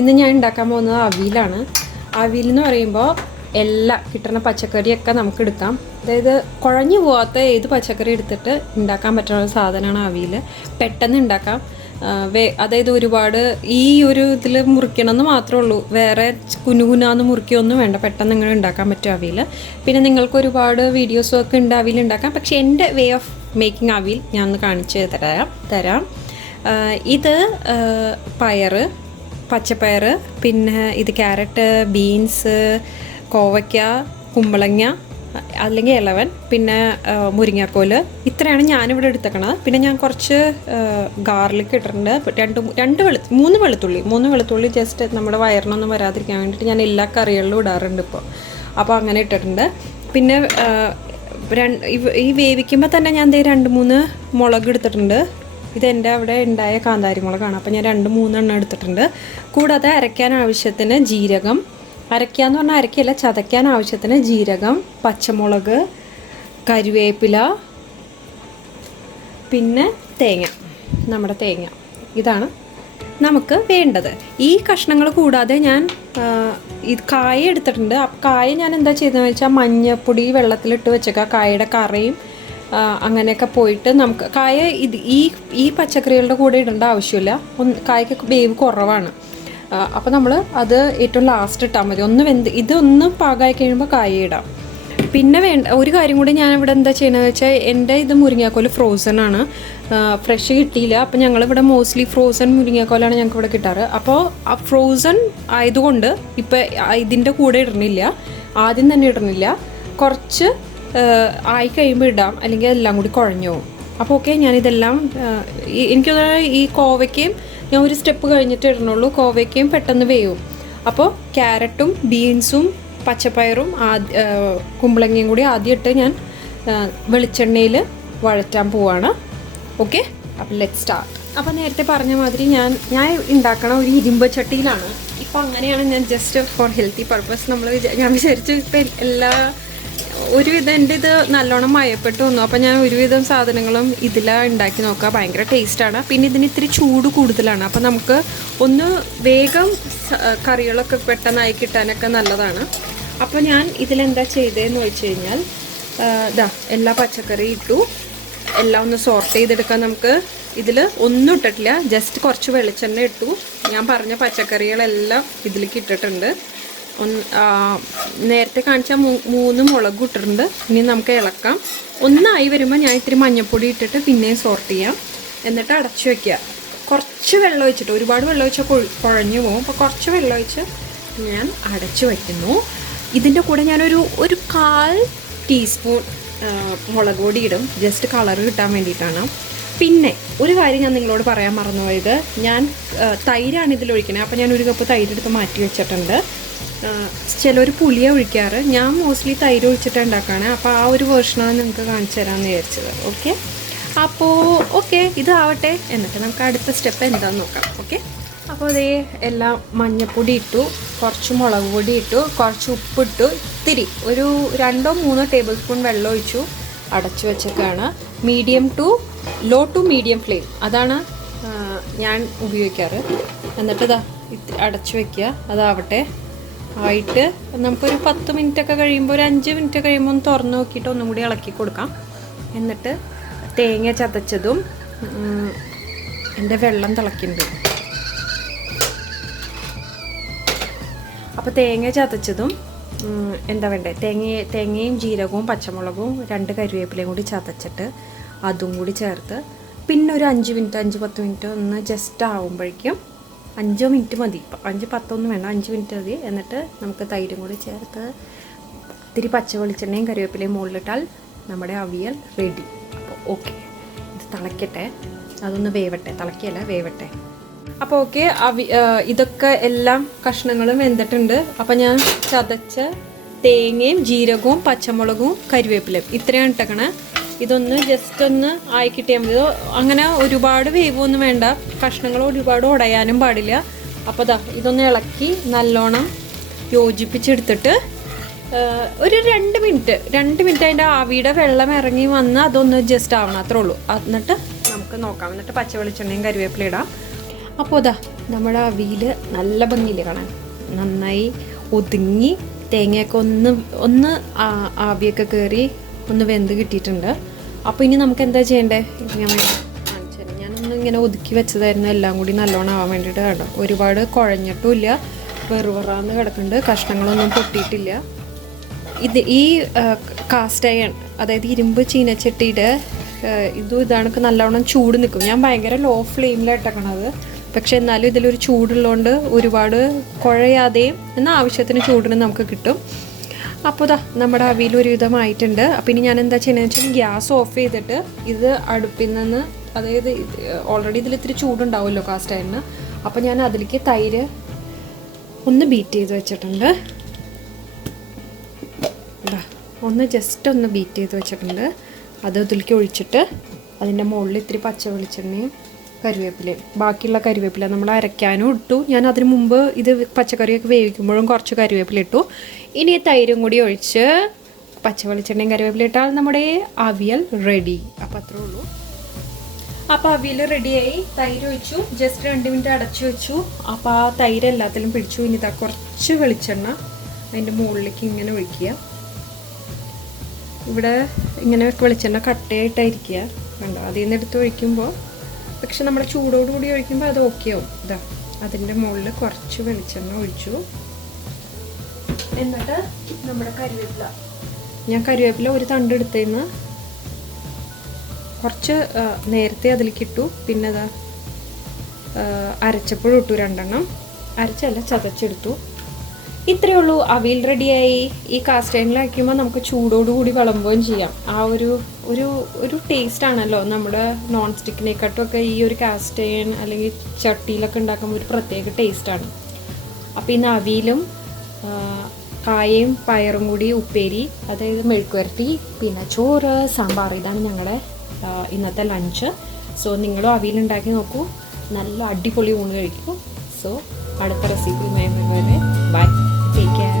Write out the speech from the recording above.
ഇന്ന് ഞാൻ ഉണ്ടാക്കാൻ പോകുന്നത് അവിയലാണ്. അവിയൽ എന്ന് പറയുമ്പോൾ എല്ലാ കിട്ടുന്ന പച്ചക്കറിയൊക്കെ നമുക്ക് എടുക്കാം. അതായത് കുഴഞ്ഞു പോകാത്ത ഏത് പച്ചക്കറി എടുത്തിട്ട് ഉണ്ടാക്കാൻ പറ്റുന്ന സാധനമാണ് അവിയൽ. പെട്ടെന്ന് ഉണ്ടാക്കാം. അതായത് ഒരുപാട് ഈ ഒരു ഇതിൽ മുറിക്കണമെന്ന് മാത്രമേ ഉള്ളൂ, വേറെ കുനുകുനാന്ന് മുറിക്കുകയൊന്നും വേണ്ട. പെട്ടെന്ന് നിങ്ങൾ ഉണ്ടാക്കാൻ പറ്റും അവിയൽ. പിന്നെ നിങ്ങൾക്ക് ഒരുപാട് വീഡിയോസും ഒക്കെ ഉണ്ട് അവിയൽ ഉണ്ടാക്കാം. പക്ഷേ എൻ്റെ വേ ഓഫ് മേക്കിംഗ് അവിയൽ ഞാൻ ഒന്ന് കാണിച്ച് തരാം. ഇത് പച്ചപ്പയർ, പിന്നെ ഇത് ക്യാരറ്റ്, ബീൻസ്, കോവയ്ക്ക, കുമ്പളങ്ങ അല്ലെങ്കിൽ ഇലവൻ, പിന്നെ മുരിങ്ങാക്കോല്. ഇത്രയാണ് ഞാനിവിടെ എടുത്തേക്കണത്. പിന്നെ ഞാൻ കുറച്ച് ഗാർലിക് ഇട്ടിട്ടുണ്ട്. മൂന്ന് വെളുത്തുള്ളി ജസ്റ്റ് നമ്മുടെ വയറിനൊന്നും വരാതിരിക്കാൻ വേണ്ടിയിട്ട് ഞാൻ എല്ലാ കറികളിലും ഇടാറുണ്ട് ഇപ്പോൾ. അപ്പോൾ അങ്ങനെ ഇട്ടിട്ടുണ്ട്. പിന്നെ ഈ വേവിക്കുമ്പോൾ തന്നെ ഞാൻ 2-3 മുളക് എടുത്തിട്ടുണ്ട്. ഇതെൻ്റെ അവിടെ ഉണ്ടായ കാന്താരി മുളകാണ്. അപ്പോൾ ഞാൻ 2-3 എണ്ണം എടുത്തിട്ടുണ്ട്. കൂടാതെ അരയ്ക്കാൻ ആവശ്യത്തിന് ജീരകം, അരയ്ക്കാന്ന് പറഞ്ഞാൽ അരയ്ക്കല്ല, ചതയ്ക്കാൻ ആവശ്യത്തിന് ജീരകം, പച്ചമുളക്, കരിവേപ്പില, പിന്നെ നമ്മുടെ തേങ്ങ. ഇതാണ് നമുക്ക് വേണ്ടത്. ഈ കഷ്ണങ്ങൾ കൂടാതെ ഞാൻ ഇത് കായ എടുത്തിട്ടുണ്ട്. അപ്പോൾ കായ ഞാൻ എന്താ ചെയ്തതെന്ന് വെച്ചാൽ മഞ്ഞപ്പൊടി വെള്ളത്തിലിട്ട് വെച്ചേക്കാം. കായയുടെ കറയും അങ്ങനെയൊക്കെ പോയിട്ട് നമുക്ക് കായ ഈ പച്ചക്കറികളുടെ കൂടെ ഇടേണ്ട ആവശ്യമില്ല. കായ്ക്ക് വേവ് കുറവാണ്. അപ്പോൾ നമ്മൾ അത് ഏറ്റവും ലാസ്റ്റ് ഇട്ടാൽ മതി. ഇതൊന്ന് പാകമായി കഴിയുമ്പോൾ കായ ഇടാം. പിന്നെ ഒരു കാര്യം കൂടി ഞാൻ ഇവിടെ എന്താ ചെയ്യണമെന്ന് വെച്ചാൽ, എൻ്റെ ഇത് മുരിങ്ങാക്കോല് ഫ്രോസൺ ആണ്, ഫ്രഷ് കിട്ടിയില്ല. അപ്പോൾ ഞങ്ങളിവിടെ മോസ്റ്റ്ലി ഫ്രോസൺ മുരിങ്ങാക്കോലാണ് ഞങ്ങൾക്ക് ഇവിടെ കിട്ടാറ്. അപ്പോൾ ആ ഫ്രോസൺ ആയതുകൊണ്ട് ഇപ്പോൾ ഇതിൻ്റെ കൂടെ ഇടണില്ല, ആദ്യം തന്നെ ഇടണില്ല. കുറച്ച് ആയി കഴിയുമ്പോൾ ഇടാം, അല്ലെങ്കിൽ എല്ലാം കൂടി കുഴഞ്ഞു പോകും. അപ്പോൾ ഓക്കെ, ഞാനിതെല്ലാം എനിക്ക് ഈ കോവയ്ക്കയും ഞാൻ ഒരു സ്റ്റെപ്പ് കഴിഞ്ഞിട്ട് ഇടണുള്ളൂ. കോവയ്ക്കയും പെട്ടെന്ന് വേവും. അപ്പോൾ ക്യാരറ്റും ബീൻസും പച്ചപ്പയറും കുമ്പളങ്ങയും കൂടി ആദ്യം ഇട്ട് ഞാൻ വെളിച്ചെണ്ണയിൽ വഴറ്റാൻ പോവാണ്. ഓക്കെ, അപ്പോൾ ലെറ്റ് സ്റ്റാർട്ട്. അപ്പോൾ നേരത്തെ പറഞ്ഞ മാതിരി ഞാൻ ഉണ്ടാക്കണ ഒരു ഇരുമ്പ് ചട്ടിയിലാണ്. ഇപ്പോൾ അങ്ങനെയാണ് ഞാൻ ജസ്റ്റ് ഫോർ ഹെൽത്തി പർപ്പസ് ഞാൻ വിചാരിച്ചു ഇപ്പം ഒരുവിധം എൻ്റെ ഇത് നല്ലോണം മയപ്പെട്ടു വന്നു. അപ്പോൾ ഞാൻ ഒരുവിധം സാധനങ്ങളും ഇതിലാണ് ഉണ്ടാക്കി നോക്കുക. ഭയങ്കര ടേസ്റ്റാണ്. പിന്നെ ഇതിന് ഇത്തിരി ചൂട് കൂടുതലാണ്. അപ്പോൾ നമുക്ക് ഒന്ന് വേഗം കറികളൊക്കെ പെട്ടെന്നായി കിട്ടാനൊക്കെ നല്ലതാണ്. അപ്പോൾ ഞാൻ ഇതിലെന്താ ചെയ്തതെന്ന് വെച്ച് കഴിഞ്ഞാൽ, എല്ലാ പച്ചക്കറി ഇട്ടു. എല്ലാം ഒന്ന് സോർട്ട് ചെയ്തെടുക്കാൻ. നമുക്ക് ഇതിൽ ഒന്നും ഇട്ടിട്ടില്ല, ജസ്റ്റ് കുറച്ച് വെളിച്ചെണ്ണ ഇട്ടു. ഞാൻ പറഞ്ഞ പച്ചക്കറികളെല്ലാം ഇതിലേക്ക് ഇട്ടിട്ടുണ്ട്. നേരത്തെ കാണിച്ച 3 മുളക് ഇട്ടിട്ടുണ്ട്. ഇനി നമുക്ക് ഇളക്കാം. ഒന്നായി വരുമ്പോൾ ഞാൻ ഇത്തിരി മഞ്ഞൾപ്പൊടി ഇട്ടിട്ട് പിന്നെയും സോർട്ട് ചെയ്യാം. എന്നിട്ട് അടച്ചു വയ്ക്കുക. കുറച്ച് വെള്ളം ഒഴിച്ചിട്ട്, ഒരുപാട് വെള്ളം ഒഴിച്ചാൽ കുഴഞ്ഞു പോകും. അപ്പോൾ കുറച്ച് വെള്ളം ഒഴിച്ച് ഞാൻ അടച്ചു വയ്ക്കുന്നു. ഇതിൻ്റെ കൂടെ ഞാനൊരു 1/4 ടീസ്പൂൺ മുളക് പൊടി ഇടും, ജസ്റ്റ് കളർ കിട്ടാൻ വേണ്ടിയിട്ടാണ്. പിന്നെ ഒരു കാര്യം ഞാൻ നിങ്ങളോട് പറയാൻ മറന്നുപോയത്, ഞാൻ തൈരാണ് ഇതിലൊഴിക്കണത്. അപ്പോൾ ഞാൻ 1 കപ്പ് തൈര് എടുത്ത് മാറ്റി വെച്ചിട്ടുണ്ട്. ചിലർ പുളിയാണ് ഒഴിക്കാറ്. ഞാൻ മോസ്റ്റ്ലി തൈര് ഒഴിച്ചിട്ട് ഉണ്ടാക്കുകയാണ്. അപ്പോൾ ആ ഒരു വേർഷനാണ് നിങ്ങൾക്ക് കാണിച്ചു തരാമെന്ന് വിചാരിച്ചത്. ഓക്കെ, ഇതാവട്ടെ. എന്നിട്ട് നമുക്ക് അടുത്ത സ്റ്റെപ്പ് എന്താണെന്ന് നോക്കാം. ഓക്കെ, അപ്പോൾ അതേ എല്ലാം മഞ്ഞൾപ്പൊടി ഇട്ടു, കുറച്ച് മുളക് പൊടി ഇട്ടു, കുറച്ച് ഉപ്പിട്ടു, ഇത്തിരി ഒരു 2-3 ടേബിൾ സ്പൂൺ വെള്ളം ഒഴിച്ചു. അടച്ചു വെച്ചൊക്കെയാണ്. ലോ ടു മീഡിയം ഫ്ലെയിം അതാണ് ഞാൻ ഉപയോഗിക്കാറ്. എന്നിട്ട് അടച്ചു വയ്ക്കുക. അതാവട്ടെ. ആയിട്ട് നമുക്കൊരു 10 മിനിറ്റൊക്കെ കഴിയുമ്പോൾ, ഒരു 5 മിനിറ്റ് കഴിയുമ്പോൾ ഒന്ന് തുറന്ന് നോക്കിയിട്ട് ഒന്നും കൂടി ഇളക്കി കൊടുക്കാം. എന്നിട്ട് തേങ്ങ ചതച്ചതും, എൻ്റെ വെള്ളം തിളയ്ക്കുന്നുണ്ട്. അപ്പോൾ തേങ്ങ ചതച്ചതും എന്താ വേണ്ടേ, തേങ്ങയും ജീരകവും പച്ചമുളകും 2 കരിവേപ്പിലയും കൂടി ചതച്ചിട്ട് അതും കൂടി ചേർത്ത്, പിന്നെ ഒരു 5-10 മിനിറ്റ് ഒന്ന് ജസ്റ്റ് ആവുമ്പോഴേക്കും, 5 മിനിറ്റ് മതി, 5-10 വേണ്ട, 5 മിനിറ്റ് മതി. എന്നിട്ട് നമുക്ക് തൈരും കൂടി ചേർത്ത് ഇത്തിരി പച്ച വെളിച്ചെണ്ണയും കരിവേപ്പിലയും മുകളിലിട്ടാൽ നമ്മുടെ അവിയൽ റെഡി. അപ്പോൾ ഓക്കെ, ഇത് തിളയ്ക്കട്ടെ, അതൊന്ന് വേവട്ടെ. തിളയ്ക്കല്ല, വേവട്ടെ. അപ്പോൾ ഓക്കെ, ഇതൊക്കെ എല്ലാം കഷ്ണങ്ങളും വെന്തിട്ടുണ്ട്. അപ്പോൾ ഞാൻ ചതച്ച തേങ്ങയും ജീരകവും പച്ചമുളകും കരിവേപ്പിലയും ഇത്രയാണ് ഇട്ടേക്കണേ. ഇതൊന്ന് ജസ്റ്റ് ഒന്ന് ആയി കിട്ടിയാൽ മതി. അങ്ങനെ ഒരുപാട് വേവൊന്നും വേണ്ട, കഷ്ണങ്ങൾ ഒരുപാട് ഉടയാനും പാടില്ല. അപ്പോൾ ഇതൊന്ന് ഇളക്കി നല്ലോണം യോജിപ്പിച്ചെടുത്തിട്ട് ഒരു 2 മിനിറ്റ് അതിൻ്റെ ആവിയുടെ വെള്ളം ഇറങ്ങി വന്ന് അതൊന്ന് ജസ്റ്റ് ആവണം, അത്രേ ഉള്ളൂ. എന്നിട്ട് നമുക്ക് നോക്കാം. എന്നിട്ട് പച്ച വെളിച്ചെണ്ണയും കരിവേപ്പില ഇടാം. അപ്പോൾ നമ്മുടെ അവിയൽ നല്ല ഭംഗിയില്ലേ കാണാൻ, നന്നായി ഒതുങ്ങി തേങ്ങയൊക്കെ ഒന്ന് ആവിയൊക്കെ കയറി ഒന്ന് വെന്ത് കിട്ടിയിട്ടുണ്ട്. അപ്പോൾ ഇനി നമുക്ക് എന്താ ചെയ്യേണ്ടത്? ഞാൻ കാണിച്ചു തരാം. ഞാനൊന്ന് ഇങ്ങനെ ഒതുക്കി വെച്ചതായിരുന്നു എല്ലാം കൂടി നല്ലോണം ആവാൻ വേണ്ടിയിട്ട്. കേട്ടോ, ഒരുപാട് കുഴഞ്ഞിട്ടുമില്ല, വെറുവറാന്ന് കിടക്കുന്നുണ്ട്, കഷ്ണങ്ങളൊന്നും പൊട്ടിയിട്ടില്ല. ഈ കാസ്റ്റ് അയൺ, അതായത് ഇരുമ്പ് ചീനച്ചട്ടിയുടെ ഇതാണ് നല്ലോണം ചൂട് നിൽക്കും. ഞാൻ ഭയങ്കര ലോ ഫ്ലെയിമിലിട്ടേക്കണത്, പക്ഷെ എന്നാലും ഇതിലൊരു ചൂടുള്ളതുകൊണ്ട് ഒരുപാട് കുഴയാതെയും എന്നാൽ ആവശ്യത്തിന് ചൂടിന് നമുക്ക് കിട്ടും. അപ്പോൾ നമ്മുടെ അവിയൽ ഒരുവിധമായിട്ടുണ്ട്. അപ്പോൾ ഇനി ഞാൻ എന്താ ചെയ്യുന്നത് വെച്ചാൽ ഗ്യാസ് ഓഫ് ചെയ്തിട്ട് ഇത് അടുപ്പിൽ നിന്ന്, അതായത് ഓൾറെഡി ഇതിൽ ഇത്തിരി ചൂടുണ്ടാവുമല്ലോ കാസ്റ്റ് അയണിന്, അപ്പോൾ ഞാൻ അതിലേക്ക് തൈര് ഒന്ന് ബീറ്റ് ചെയ്ത് വെച്ചിട്ടുണ്ട്. ജസ്റ്റ് ഒന്ന് ബീറ്റ് ചെയ്ത് വെച്ചിട്ടുണ്ട്. അത് ഇതിലേക്ക് ഒഴിച്ചിട്ട് അതിൻ്റെ മുകളിൽ ഇത്തിരി പച്ച വെളിച്ചെണ്ണയും കറിവേപ്പിലയും, ബാക്കിയുള്ള കരിവേപ്പില നമ്മൾ അരയ്ക്കാനും ഇട്ടു. ഞാൻ അതിന് മുമ്പ് ഇത് പച്ചക്കറിയൊക്കെ വേവിക്കുമ്പോഴും കുറച്ച് കരിവേപ്പില ഇട്ടു. ഇനി തൈരും കൂടി ഒഴിച്ച് പച്ച വെളിച്ചെണ്ണയും കരിവേപ്പില ഇട്ടാൽ നമ്മുടെ അവിയൽ റെഡി. അപ്പോൾ അത്രേ ഉള്ളൂ. അപ്പോൾ അവിയൽ റെഡിയായി. തൈര് ഒഴിച്ചു, ജസ്റ്റ് 2 മിനിറ്റ് അടച്ചു വെച്ചു. അപ്പോൾ ആ തൈര് എല്ലാത്തിലും പിടിച്ചു. ഇനി കുറച്ച് വെളിച്ചെണ്ണ അതിൻ്റെ മുകളിലേക്ക് ഇങ്ങനെ ഒഴിക്കുക. ഇവിടെ ഇങ്ങനെ വെളിച്ചെണ്ണ കട്ടയായിട്ടായിരിക്കുക, കണ്ടോ? അതിൽ നിന്ന് എടുത്ത് ഒഴിക്കുമ്പോൾ, പക്ഷെ നമ്മുടെ ചൂടോടുകൂടി ഒഴിക്കുമ്പോൾ അത് ഓക്കെ ആവും. അതിൻ്റെ മുകളിൽ കുറച്ച് വെളിച്ചെണ്ണ ഒഴിച്ചു. എന്നിട്ട് നമ്മുടെ കരിവേപ്പില, ഞാൻ കരിവേപ്പില ഒരു തണ്ട് എടുത്തതിന് കുറച്ച് നേരത്തെ അതിലേക്ക് ഇട്ടു. പിന്നെ അരച്ചപ്പോഴും ഇട്ടു 2 എണ്ണം. അരച്ചല്ല, ചതച്ചെടുത്തു. ഇത്രയേ ഉള്ളൂ, അവിയൽ റെഡിയായി. ഈ കാസ്റ്റ് അയണിലാക്കുമ്പോൾ നമുക്ക് ചൂടോടുകൂടി വിളമ്പുകയും ചെയ്യാം. ആ ഒരു ടേസ്റ്റ് ആണല്ലോ നമ്മുടെ നോൺ സ്റ്റിക്കിനെക്കാട്ടുമൊക്കെ. ഈ ഒരു കാസ്റ്റ് അയൺ അല്ലെങ്കിൽ ചട്ടിയിലൊക്കെ ഉണ്ടാക്കുമ്പോൾ ഒരു പ്രത്യേക ടേസ്റ്റാണ്. അപ്പോൾ ഇന്ന് അവിയലും കായയും പയറും കൂടി ഉപ്പേരി, അതായത് മെഴുക്കുവരട്ടി, പിന്നെ ചോറ്, സാമ്പാർ, ഇതാണ് ഞങ്ങളുടെ ഇന്നത്തെ ലഞ്ച്. സോ നിങ്ങളും അവിയൽ ഉണ്ടാക്കി നോക്കൂ, നല്ല അടിപൊളി ഊണ് കഴിക്കും. സോ അടുത്ത റെസിപ്പി വരെ ബൈ, ടേക്ക് കെയർ.